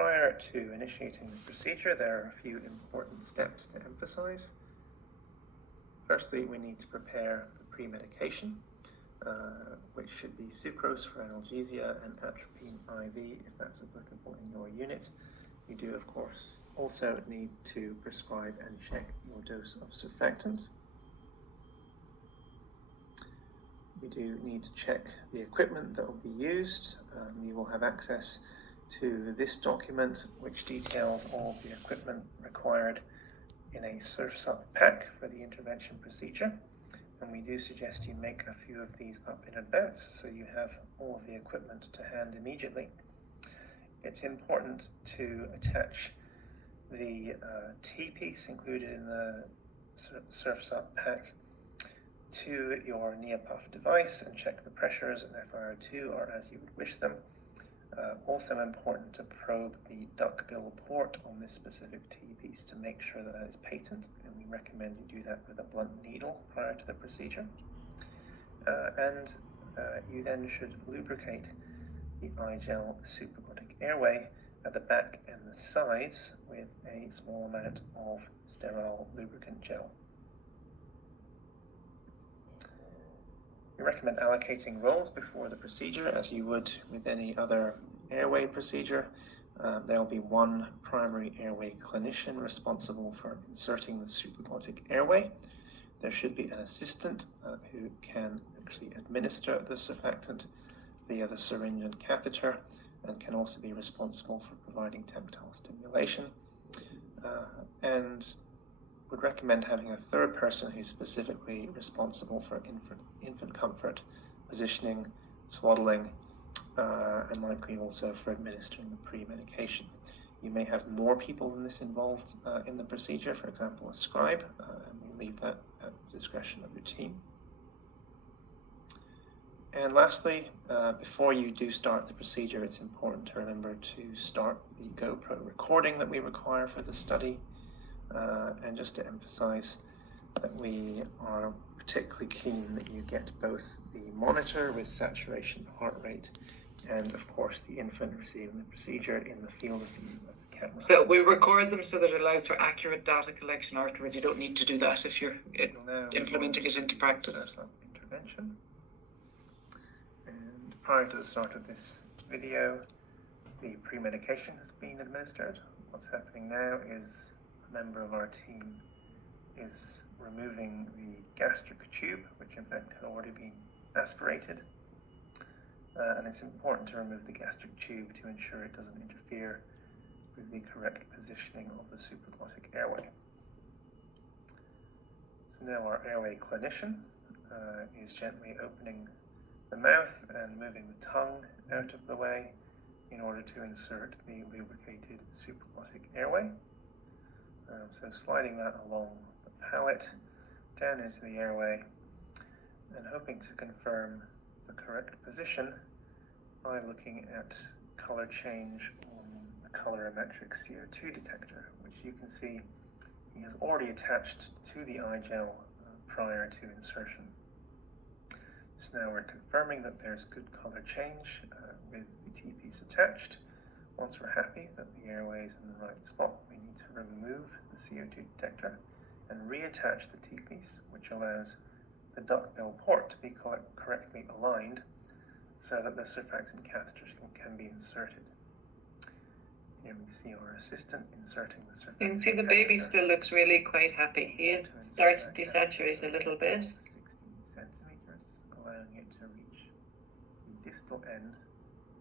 prior to initiating the procedure, there are a few important steps to emphasize. Firstly, we need to prepare the pre-medication, which should be sucrose for analgesia and atropine IV if that's applicable in your unit. You do, of course, also need to prescribe and check your dose of surfactant. We do need to check the equipment that will be used. You will have access to this document, which details all of the equipment required in a Surf's Up pack for the intervention procedure. And we do suggest you make a few of these up in advance so you have all of the equipment to hand immediately. It's important to attach the T-piece included in the Surf's Up pack to your Neopuff device and check the pressures and FiO2 are as you would wish them. Also important to probe the duckbill port on this specific T-piece to make sure that is patent, and we recommend you do that with a blunt needle prior to the procedure. You then should lubricate the iGel supraglottic airway at the back and the sides with a small amount of sterile lubricant gel. We recommend allocating roles before the procedure as you would with any other airway procedure. There will be one primary airway clinician responsible for inserting the supraglottic airway. There should be an assistant who can actually administer the surfactant via the syringe and catheter and can also be responsible for providing tactile stimulation. And would recommend having a third person who's specifically responsible for infant comfort, positioning, swaddling, and likely also for administering the pre-medication. You may have more people than this involved in the procedure, for example, a scribe, and we leave that at the discretion of your team. And lastly, before you do start the procedure, it's important to remember to start the GoPro recording that we require for the study. And just to emphasize that we are particularly keen that you get both the monitor with saturation heart rate and, of course, the infant receiving the procedure in the field of view of the camera. So we record them so that it allows for accurate data collection afterwards. You don't need to do that if you're implementing it into practice. Intervention. And prior to the start of this video, the pre-medication has been administered. What's happening now is member of our team is removing the gastric tube, which in fact had already been aspirated. And it's important to remove the gastric tube to ensure it doesn't interfere with the correct positioning of the supraglottic airway. So now our airway clinician is gently opening the mouth and moving the tongue out of the way in order to insert the lubricated supraglottic airway. So sliding that along the palate down into the airway and hoping to confirm the correct position by looking at color change on the colorimetric CO2 detector, which you can see he has already attached to the iGel prior to insertion. So now we're confirming that there's good color change with the T-piece attached. Once we're happy that the airway is in the right spot, we need to remove the CO2 detector and reattach the T-piece, which allows the duckbill port to be correctly aligned so that the surfactant catheter can be inserted. Here we see our assistant inserting the surfactant. You can see the baby still looks really quite happy. He is starting to desaturate a little bit. 16 centimeters, allowing it to reach the distal end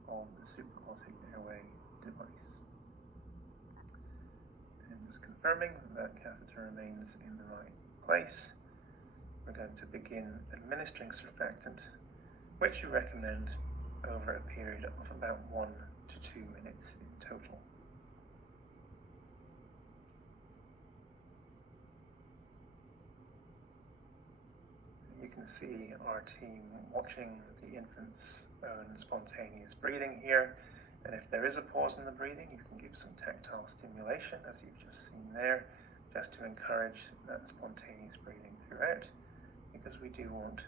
of the supraglottic airway device. And just confirming that catheter remains in the right place, we're going to begin administering surfactant, which we recommend over a period of about 1 to 2 minutes in total. You can see our team watching the infant's own spontaneous breathing here, and if there is a pause in the breathing, you can give some tactile stimulation, as you've just seen there, just to encourage that spontaneous breathing throughout, because we do want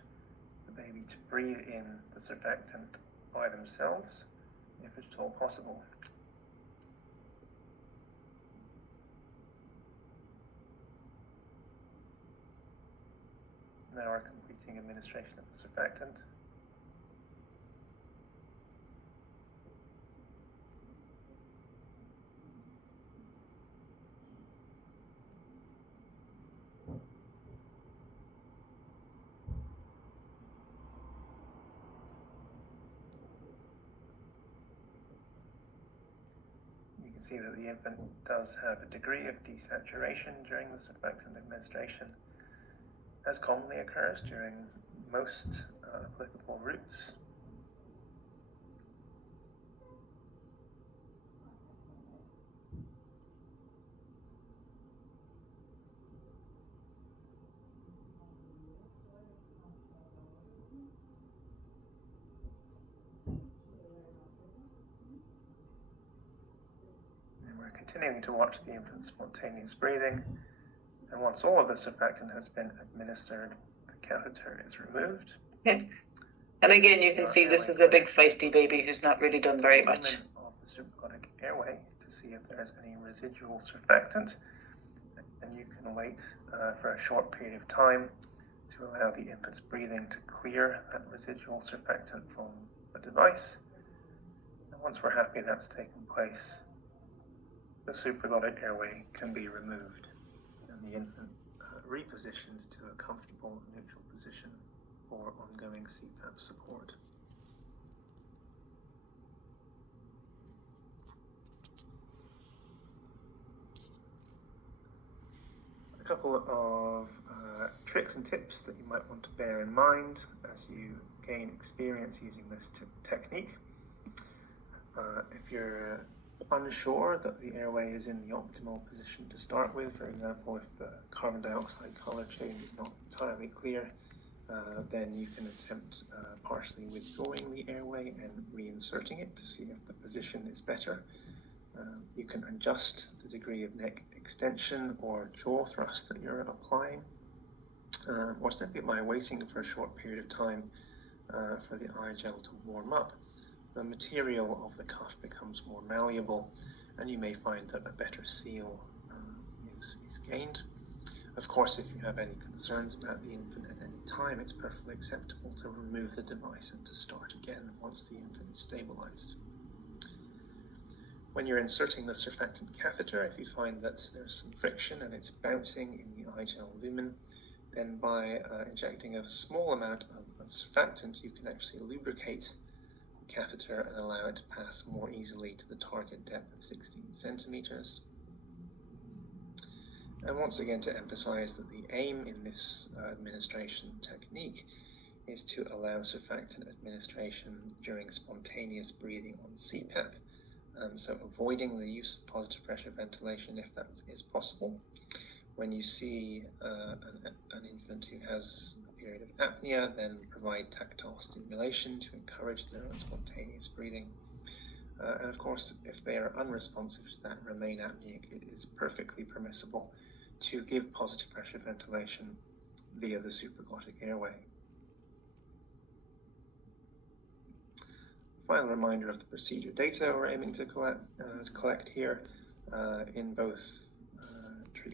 the baby to breathe in the surfactant by themselves, if at all possible. now are completing administration of the surfactant. You can see that the infant does have a degree of desaturation during the surfactant administration, as commonly occurs during most applicable routes. And we're continuing to watch the infant's spontaneous breathing, and once all of the surfactant has been administered, the catheter is removed. Okay. And again, you can see this is a big feisty baby who's not really done very much. Of the supraglottic airway to see if there's any residual surfactant, and you can wait for a short period of time to allow the infant's breathing to clear that residual surfactant from the device. And once we're happy that's taken place, the supraglottic airway can be removed and the infant repositioned to a comfortable neutral position for ongoing CPAP support. A couple of tricks and tips that you might want to bear in mind as you gain experience using this technique. If you're unsure that the airway is in the optimal position to start with, for example, if the carbon dioxide color change is not entirely clear, then you can attempt partially withdrawing the airway and reinserting it to see if the position is better. You can adjust the degree of neck extension or jaw thrust that you're applying, or simply by waiting for a short period of time for the eye gel to warm up. The material of the cuff becomes more malleable, and you may find that a better seal is gained. Of course, if you have any concerns about the infant at any time, it's perfectly acceptable to remove the device and to start again once the infant is stabilized. When you're inserting the surfactant catheter, if you find that there's some friction and it's bouncing in the eye gel lumen, then by injecting a small amount of surfactant, you can actually lubricate the catheter and allow it to pass more easily to the target depth of 16 centimeters. And once again, to emphasize that the aim in this administration technique is to allow surfactant administration during spontaneous breathing on CPAP, so avoiding the use of positive pressure ventilation if that is possible. When you see an infant who has a period of apnea, then provide tactile stimulation to encourage their own spontaneous breathing. And of course, if they are unresponsive to that, remain apneic, it is perfectly permissible to give positive pressure ventilation via the supraglottic airway. Final reminder of the procedure data we're aiming to collect here in both